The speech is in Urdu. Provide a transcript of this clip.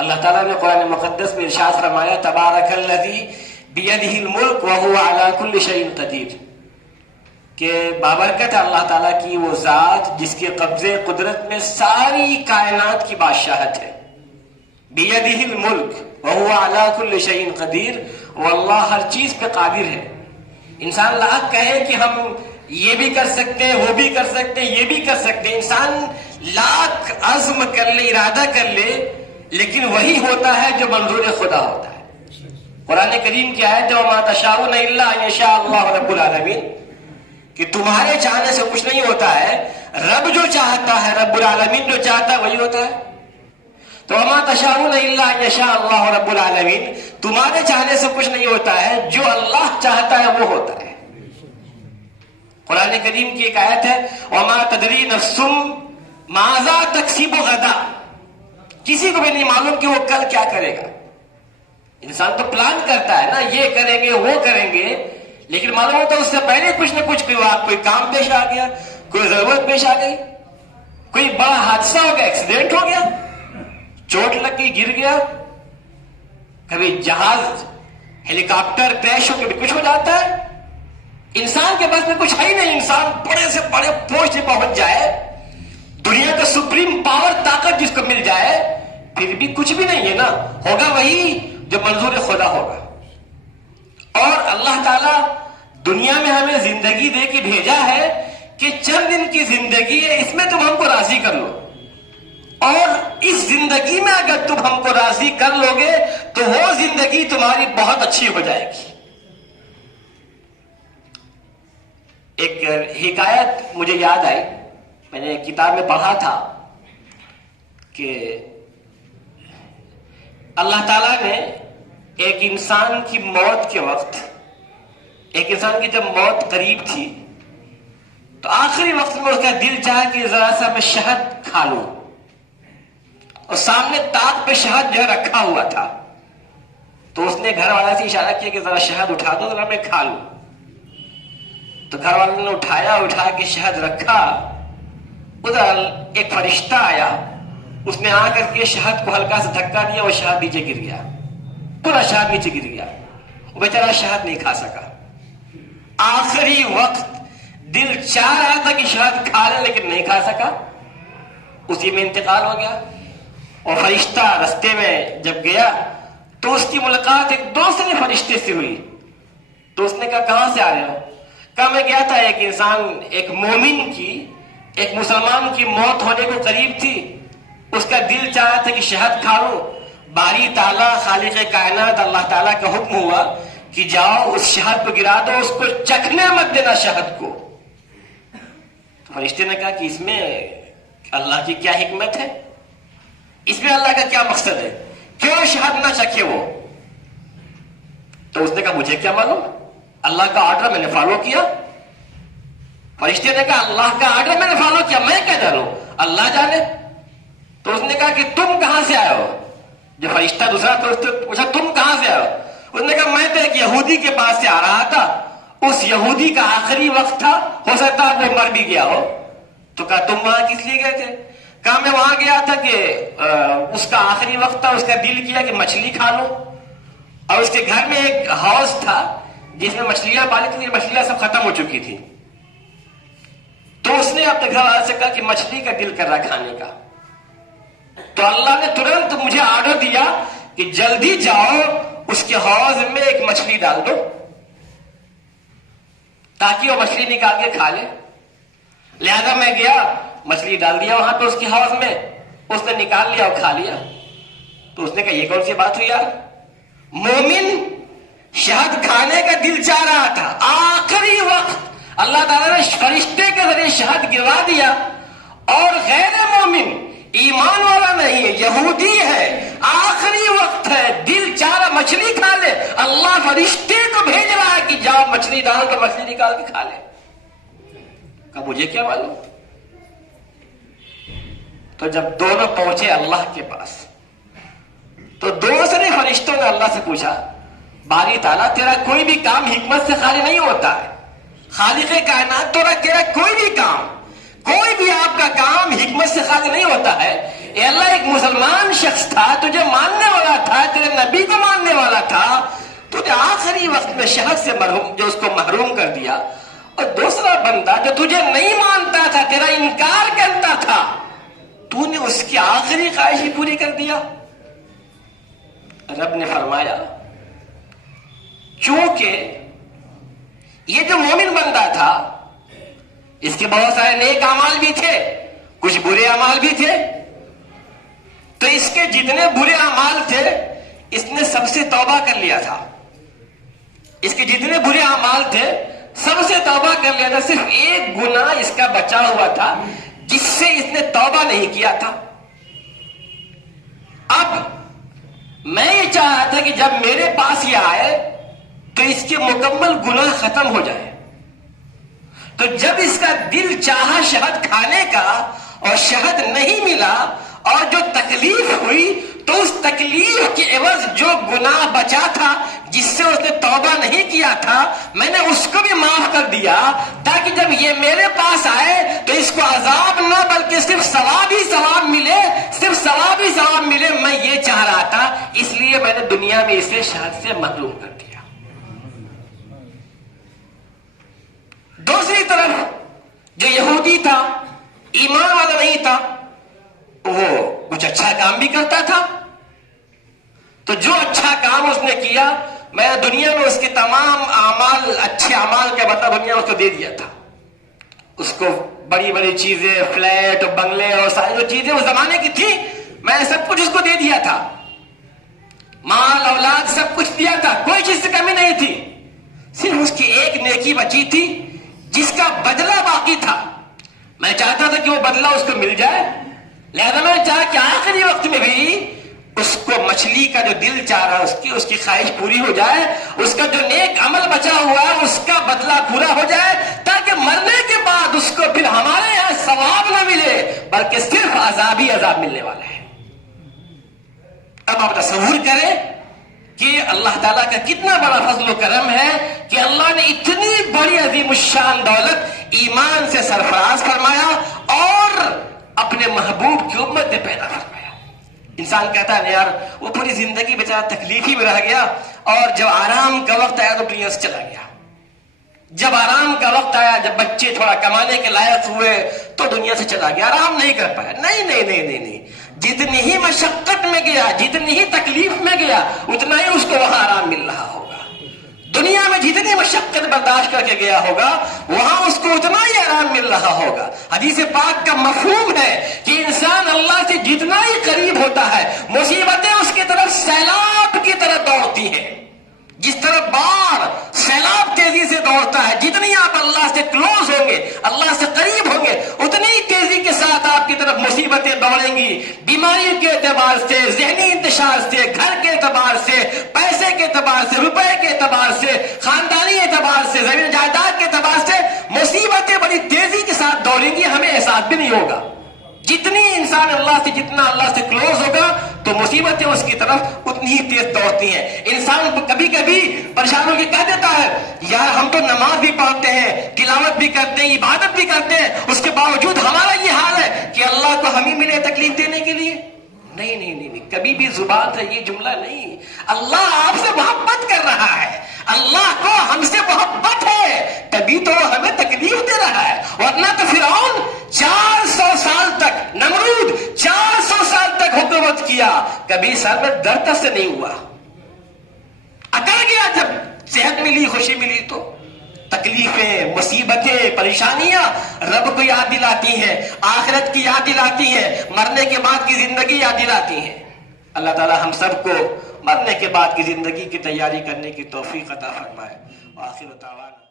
اللہ تعالیٰ نے قرآن مقدس میں ارشاد فرمایا تبارک الذی بیدہ الملک وہو علی کل شیء قدیر، کہ بابرکت اللہ تعالیٰ کی وہ ذات جس کے قبضے قدرت میں ساری کائنات کی بادشاہت ہے. بیدہ الملک وہو علی کل شیء قدیر، واللہ ہر چیز پہ قادر ہے. انسان لاکھ کہے کہ ہم یہ بھی کر سکتے ہیں، وہ بھی کر سکتے ہیں، یہ بھی کر سکتے ہیں، انسان لاکھ عزم کر لے، ارادہ کر لے، لیکن وہی ہوتا ہے جو منظور خدا ہوتا ہے. قرآن کریم کی آیت ہے وَمَا تَشَاءُونَ إِلَّا أَن يَشَاءَ اللَّهُ رَبُّ الْعَالَمِينَ، کہ تمہارے چاہنے سے کچھ نہیں ہوتا ہے، رب جو چاہتا ہے، رب العالمین جو چاہتا ہے وہی ہوتا ہے. تو وَمَا تَشَاءُونَ إِلَّا أَن يَشَاءَ اللَّهُ رَبُّ الْعَالَمِينَ، تمہارے چاہنے سے کچھ نہیں ہوتا ہے، جو اللہ چاہتا ہے وہ ہوتا ہے. قرآن کریم کی ایک آیت ہے وَمَا تَدْرِي نَفْسٌ مَاذَا تَكْسِبُ غَدًا، کسی کو بھی نہیں معلوم کہ وہ کل کیا کرے گا. انسان تو پلان کرتا ہے نا، یہ کریں گے وہ کریں گے، لیکن معلوم ہوتا ہے اس سے پہلے کچھ نہ کچھ کوئی کام پیش آ گیا، کوئی ضرورت پیش آ گئی، کوئی بڑا حادثہ ہو گیا، ایکسیڈنٹ ہو گیا، چوٹ لگ گئی، گر گیا، کبھی جہاز ہیلی کاپٹر کریش ہو کے بھی کچھ ہو جاتا ہے. انسان کے بس میں کچھ ہے ہی نہیں. انسان بڑے سے بڑے پوسٹ پہ پہنچ جائے، دنیا کا سپریم پاور طاقت جس کو مل جائے، پھر بھی کچھ بھی نہیں ہے نا، ہوگا وہی جو منظور خدا ہوگا. اور اللہ تعالیٰ دنیا میں ہمیں زندگی دے کے بھیجا ہے کہ چند دن کی زندگی ہے، اس میں تم ہم کو راضی کر لو، اور اس زندگی میں اگر تم ہم کو راضی کر لو گے تو وہ زندگی تمہاری بہت اچھی ہو جائے گی. ایک حکایت مجھے یاد آئی، میں نے کتاب میں پڑھا تھا کہ اللہ تعالیٰ نے ایک انسان کی موت کے وقت، ایک انسان کی جب موت قریب تھی تو آخری وقت میں اس کا دل چاہا کہ ذرا سا میں شہد کھا لوں، اور سامنے طاق پہ شہد جو ہے رکھا ہوا تھا، تو اس نے گھر والا سے اشارہ کیا کہ ذرا شہد اٹھا دو، ذرا میں کھا لوں. تو گھر والے نے اٹھا کے شہد رکھا. ادھر ایک فرشتہ آیا، اس نے آ کر کے شہد کو ہلکا سے دھکا دیا، وہ شہد نیچے گر گیا، پورا شہد نیچے گر گیا، وہ بیچارہ شہد نہیں کھا سکا. آخری وقت دل چاہ رہا تھا کہ شہد کھا لے لیکن نہیں کھا سکا، اسی میں انتقال ہو گیا. اور فرشتہ رستے میں جب گیا تو اس کی ملاقات ایک دوسرے فرشتے سے ہوئی. تو اس نے کہا کہاں سے آ رہے ہو؟ کہا میں گیا تھا، ایک انسان، ایک مومن کی، ایک مسلمان کی موت ہونے کو قریب تھی، اس کا دل چاہ رہا تھا کہ شہد کھا لوں. باری تعالیٰ خالق کائنات اللہ تعالیٰ کا حکم ہوا کہ جاؤ اس شہد کو گرا دو، اس کو چکھنے مت دینا شہد کو. فرشتے نے کہا کہ اس میں اللہ کی کیا حکمت ہے، اس میں اللہ کا کیا مقصد ہے، کیوں شہد نہ چکھے وہ؟ تو اس نے کہا مجھے کیا معلوم، اللہ کا آرڈر میں نے فالو کیا. فرشتے نے کہا اللہ کا آرڈر میں نے فالو کیا، میں کیا جانوں، اللہ جانے. تو اس نے کہا کہ تم کہاں سے آئے ہو؟ جو فرشتہ دوسرا تو اس نے پوچھا تم کہاں سے آئے ہو؟ اس نے کہا میں تو ایک یہودی کے پاس سے آ رہا تھا، اس یہودی کا آخری وقت تھا، ہو سکتا ہے وہ مر بھی گیا ہو. تو کہا تم وہاں کس لیے گئے تھے؟ کہا میں وہاں گیا تھا کہ اس کا آخری وقت تھا، اس کا دل کیا کہ مچھلی کھا لوں، اور اس کے گھر میں ایک ہاؤس تھا جس میں مچھلیاں پالی تھی، مچھلیاں سب ختم ہو چکی تھی. تو اس نے اپنے گھر والے سے کہا کہ مچھلی کا دل کر رہا کھانے کا. تو اللہ نے ترنت مجھے آرڈر دیا کہ جلدی جاؤ اس کے حوض میں ایک مچھلی ڈال دو تاکہ وہ مچھلی نکال کے کھا لے. لہذا میں گیا، مچھلی ڈال دیا وہاں پہ اس کے حوض میں، اس نے نکال لیا اور کھا لیا. تو اس نے کہا یہ کون سی بات ہوئی یار، مومن شہد کھانے کا دل چاہ رہا تھا، آخری وقت اللہ تعالیٰ نے فرشتے کے ذریعے شہد گروا دیا، اور غیر مومن ایمان والا نہیں ہے، یہودی ہے، آخری وقت ہے، دل چاہ رہا مچھلی کھا لے، اللہ فرشتے کو بھیج رہا ہے کہ جاؤ مچھلی ڈال تو مچھلی نکال کے کھا لے. کہ مجھے کیا معلوم. تو جب دونوں پہنچے اللہ کے پاس تو دوسرے فرشتوں نے اللہ سے پوچھا باری تعالیٰ تیرا کوئی بھی کام حکمت سے خالی نہیں ہوتا ہے، خالق کائنات تیرا کوئی بھی کام، کوئی بھی آپ کا کام حکمت سے خالی نہیں ہوتا ہے. اے اللہ ایک مسلمان شخص تھا، تجھے ماننا نبی کو ماننے والا تھا، تو نے آخری وقت میں شہد سے جو اس کو محروم کر دیا، اور دوسرا بندہ جو تجھے نہیں مانتا تھا، تیرا انکار کرتا تھا، تو نے اس کی آخری خواہش ہی پوری کر دیا۔ رب نے فرمایا چونکہ یہ جو مومن بندہ تھا اس کے بہت سارے نیک اعمال بھی تھے، کچھ برے اعمال بھی تھے، تو اس کے جتنے برے اعمال تھے اس نے سب سے توبہ کر لیا تھا، اس کے جتنے برے اعمال تھے سب سے توبہ کر لیا تھا، صرف ایک گناہ اس کا بچا ہوا تھا جس سے اس نے توبہ نہیں کیا تھا۔ اب میں یہ چاہ رہا تھا کہ جب میرے پاس یہ آئے تو اس کے مکمل گناہ ختم ہو جائے، تو جب اس کا دل چاہا شہد کھانے کا اور شہد نہیں ملا اور جو تکلیف ہوئی، تو اس تکلیف کے عوض جو گناہ بچا تھا جس سے اس نے توبہ نہیں کیا تھا، میں نے اس کو بھی معاف کر دیا، تاکہ جب یہ میرے پاس آئے تو اس کو عذاب نہ بلکہ صرف ثواب ہی ثواب ملے، صرف ثواب ہی ثواب ملے۔ میں یہ چاہ رہا تھا، اس لیے میں نے دنیا میں اسے شہد سے محروم کر دیا۔ دوسری طرف جو یہودی تھا، ایمان والا نہیں تھا، وہ کچھ اچھا کام بھی کرتا تھا، تو جو اچھا کام اس نے کیا میں نے دنیا میں اس کے تمام اعمال، اچھے اعمال کا بدلہ دنیا میں اس کو دے دیا تھا۔ اس کو بڑی بڑی چیزیں، فلیٹ اور بنگلے اور ساری جو چیزیں اس زمانے کی تھی، میں نے سب کچھ اس کو دے دیا تھا، مال اولاد سب کچھ دیا تھا، کوئی چیز سے کمی نہیں تھی، صرف اس کی ایک نیکی بچی تھی جس کا بدلہ باقی تھا۔ میں چاہتا تھا کہ وہ بدلہ اس کو مل جائے، لہذا میں نے چاہا کہ آخری وقت میں بھی اس کو مچھلی کا جو دل چاہ رہا ہے اس کی خواہش پوری ہو جائے، اس کا جو نیک عمل بچا ہوا ہے اس کا بدلہ پورا ہو جائے، تاکہ مرنے کے بعد اس کو پھر ہمارے یہاں ثواب نہ ملے بلکہ صرف عذاب ہی عذاب ملنے والا ہے۔ اب آپ تصور کریں کہ اللہ تعالیٰ کا کتنا بڑا فضل و کرم ہے کہ اللہ نے اتنی بڑی عظیم الشان دولت ایمان سے سرفراز فرمایا اور اپنے محبوب کی امت میں پیدا فرمایا۔ انسان کہتا ہے یار وہ پوری زندگی بیچارہ تکلیف ہی میں رہ گیا، اور جب آرام کا وقت آیا تو دنیا سے چلا گیا، جب آرام کا وقت آیا، جب بچے تھوڑا کمانے کے لائق ہوئے تو دنیا سے چلا گیا، آرام نہیں کر پایا۔ نہیں نہیں نہیں نہیں نہیں، جتنی ہی مشقت میں گیا، جتنی ہی تکلیف میں گیا، اتنا ہی اس کو وہاں آرام مل رہا ہوگا۔ دنیا میں جتنی مشقت برداشت کر کے گیا ہوگا وہاں اس کو اتنا ہی آرام مل رہا ہوگا۔ حدیث پاک کا مفہوم ہے کہ انسان اللہ سے جتنا ہی قریب ہوتا ہے مصیبتیں اس کی طرف سیلاب کی طرح دوڑتی ہیں، جس طرح باڑ سیلاب تیزی سے دوڑتا ہے، جتنی آپ اللہ سے کلوز ہوں گے، اللہ سے قریب ہوں گے، اتنی ہی تیزی کے ساتھ آپ کی طرف مصیبتیں دوڑیں گی، بیماری کے اعتبار سے، ذہنی انتشار سے، گھر کے اعتبار سے، پیسے کے اعتبار سے، روپے کے اعتبار سے، خاندانی اعتبار سے، زمین جائیداد کے اعتبار سے مصیبتیں بڑی تیزی کے ساتھ دوڑیں گی، ہمیں احساس بھی نہیں ہوگا۔ جتنی انسان جتنا اللہ سے کلوز ہوگا تو مصیبتیں اس کی طرف اتنی ہی تیز دوڑتی ہیں۔ انسان کبھی کبھی پریشان ہو کے کہہ دیتا ہے یار ہم تو نماز بھی پڑھتے ہیں، تلاوت بھی کرتے ہیں، عبادت بھی کرتے ہیں، اس کے باوجود ہمارا یہ حال ہے کہ اللہ کو ہم ہی ملے تکلیف دینے کے لیے۔ نہیں نہیں نہیں نہیں، کبھی بھی زبان سے یہ جملہ نہیں۔ اللہ آپ سے محبت کر رہا ہے، اللہ کو ہم سے محبت ہے، تبھی تو وہ ہمیں تکلیف دے رہا ہے، ورنہ تو فرعون 400 سال تک، نمرود 400 سال تک حکومت کیا، کبھی سر میں درد سے نہیں ہوا، اکڑ گیا۔ جب صحت ملی، خوشی ملی تو تکلیفیں، مصیبتیں، پریشانیاں رب کو یاد دلاتی ہیں، آخرت کی یاد دلاتی ہیں، مرنے کے بعد کی زندگی یاد دلاتی ہیں۔ اللہ تعالی ہم سب کو مرنے کے بعد کی زندگی کی تیاری کرنے کی توفیق عطا فرمائے۔ وآخر دعوانا